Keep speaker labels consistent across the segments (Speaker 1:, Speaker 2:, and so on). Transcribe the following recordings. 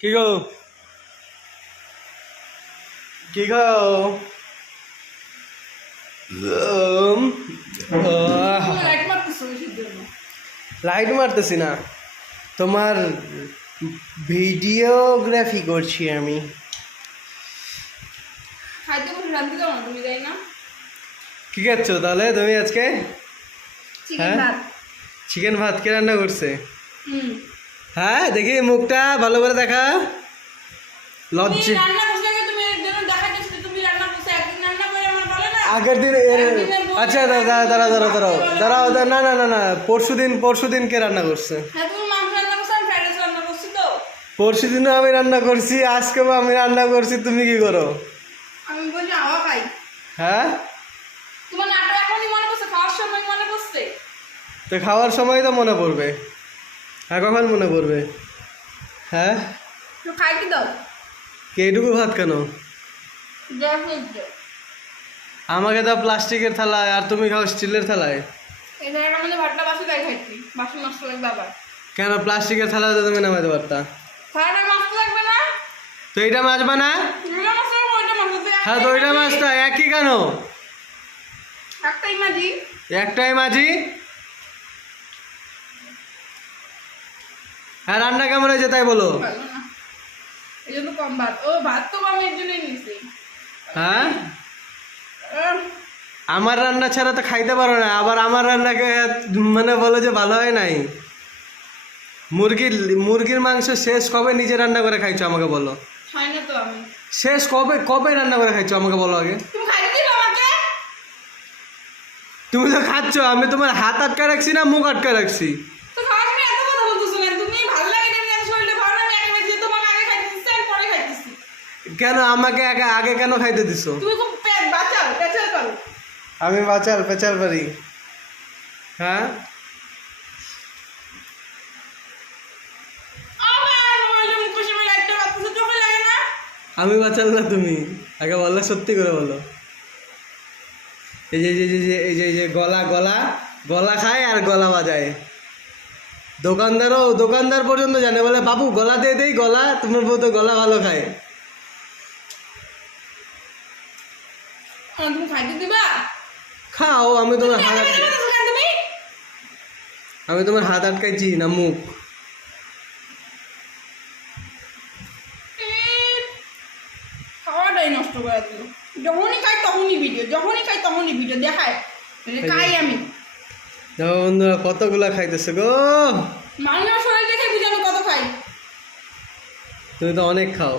Speaker 1: কি গো? কি খাও
Speaker 2: লাইট মারতেছো
Speaker 1: না। তোমার ভিডিওগ্রাফি করছি আমি। কি খাচ্ছ তাহলে তুমি আজকে? হ্যাঁ? চিকেন ভাত কে রান্না করছে?
Speaker 2: হুম।
Speaker 1: হ্যাঁ দেখি মুখটা ভালো করে দেখা। লজ্জি।
Speaker 2: বলে
Speaker 1: আগের দিন এর আচ্ছা দাঁড়া দাঁড়া দাঁড়া দাঁড়াও দাঁড়াও না না না না পরশু দিন পরশু দিন কে রান্না করছে?
Speaker 2: হ্যাঁ
Speaker 1: পরশু দিনও আমি রান্না করছি আজকেও আমি রান্না করছি তুমি কি করো?
Speaker 2: আমি হাওয়া খাই।
Speaker 1: হ্যাঁ?
Speaker 2: তোমার নাটক এখনই মনে পড়ছে খাওয়ার সময় মনে পড়ছে?
Speaker 1: তো খাওয়ার সময় তো মনে পড়বে। আর কখন মনে পড়বে? হ্যাঁ?
Speaker 2: তো খাই কি দাও
Speaker 1: কে এইটুকু ভাত কেন?
Speaker 2: দেখো
Speaker 1: আমাকে দাও প্লাস্টিকের থালায় আর তুমি খাও স্টিলের থালায়। কেন প্লাস্টিকের থালায় তো তুমি নামাতে পারতা?
Speaker 2: লাগবে না?
Speaker 1: তো এইটা মাছ বানা
Speaker 2: ওইটা মাছ লাগবে ওইটা মাছ লাগবে।
Speaker 1: হ্যাঁ তো ওইটা মাছটা একই কেন?
Speaker 2: একটাই মাঝি
Speaker 1: একটাই মাঝি হ্যাঁ রান্না কেমন হয়েছে তাই বলো?
Speaker 2: এই জন্য কম ভাত। ও ভাত তো আমি এর জন্যই নিয়েছি
Speaker 1: হ্যাঁ? আমার রান্না ছাড়া তো খাইতে পারো না। আবার আমার রান্নাকে মানে বলো যে ভালো হয় নাই। মুরগির মুরগির মাংস শেষ কবে নিজে রান্না করে খাইছো আমাকে বলো? শেষ কবে কবে রান্না করে খাইছো আমাকে বলো আগে?
Speaker 2: তুমি
Speaker 1: তো খাচ্ছ আমি তোমার হাত আটকা রাখছি না মুখ আটকা রাখছি
Speaker 2: তো খাওয়ার সময় এত কথা বলতেছো না তুমি ভালো লাগে না আমি শরীরে ভালো না আমি আগে খাইছি তোমাকে আগে খাইতে দিচ্ছি আমি পরে খাইতেছি
Speaker 1: কেন আমাকে আগে আগে কেন খাইতে দিছো? আমি বাঁচাল পেঁচাল পারি। হ্যাঁ?
Speaker 2: আমি
Speaker 1: বাঁচাল না তুমি। আগে বললে সত্যি করে বলো। এই যে এই যে এই যে এই যে এই যে গলা গলা গলা খায় আর গলা বাজায়। দোকানদারও দোকানদার পর্যন্ত জানে। বলে বাবু গলা দিয়ে দেই গলা। তোমার বউ তো গলা ভালো খায়।
Speaker 2: তুমি খাইতে দিবা?
Speaker 1: খাও আমি তোমার হাত আমি তোমার হাত আটকাইছি না মুখ।
Speaker 2: খাওয়াটাই নষ্ট করে দিল। যখনই খাই তখনই ভিডিও যখনই খাই তখনই ভিডিও দেখায়। খাই আমি।
Speaker 1: দেখো বন্ধুরা কতগুলা খাইতেছে গো।
Speaker 2: মানুষের শরীর দেখে বুঝি আমি কত খাই।
Speaker 1: তুমি তো অনেক খাও।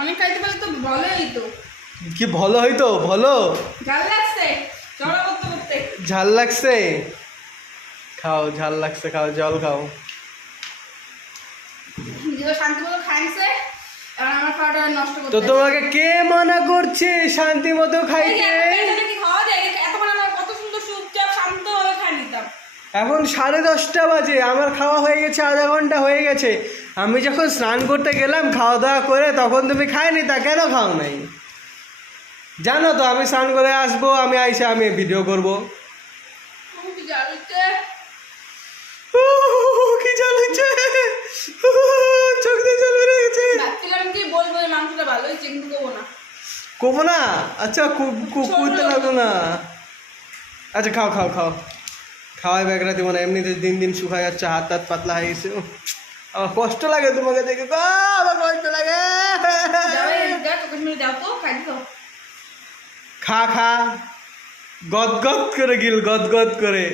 Speaker 2: অনেক খাইতে পারলে তো বলেই তো।
Speaker 1: কি ভালো হইতো ভালো?
Speaker 2: ঝাল লাগছে? ঝগড়া করতে করতে।
Speaker 1: ঝাল লাগছে? খাও ঝাল লাগছে খাও জল খাও।
Speaker 2: যেগুলো শান্তি মতো খাইছে এবার আমার খাওয়াটা নষ্ট করতে
Speaker 1: তো তোমাকে কে মানা করছে শান্তি মতো খাইতে? এখন সাড়ে দশটা বাজে আমার খাওয়া হয়ে গেছে আধা ঘণ্টা হয়ে গেছে। আমি যখন স্নান করতে গেলাম খাওয়া দাওয়া করে তখন তুমি খাইনি তা কেন খাও নাই? জানো তো আমি স্নান করে আসব আমি আইসে আমি ভিডিও করব। কি জল চোখ দিয়ে জল বেরিয়ে গেছে।
Speaker 2: কি বলব মাংসটা ভালো হয়েছে দেবো না।
Speaker 1: কমো না? আচ্ছা কুকুরতে লাগো না। আচ্ছা খাও খাও খাও। খাওয়াই ব্যাগরা দিব না এমনিতে দিন দিন শুকায় যাচ্ছে হাত হাত পাতলা হয়ে গেছে। আমার কষ্ট লাগে তোমাকে দেখে। আমার কষ্ট লাগে
Speaker 2: যাবে দেখ তোকে শুনে যাও তো খাই তো
Speaker 1: খা খা। গদগদ গদ করে গিল গদ গদ করে।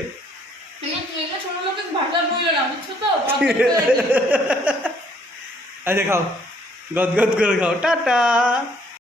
Speaker 1: আচ্ছা খাও। গদগদ গদ করে খাও। টাটা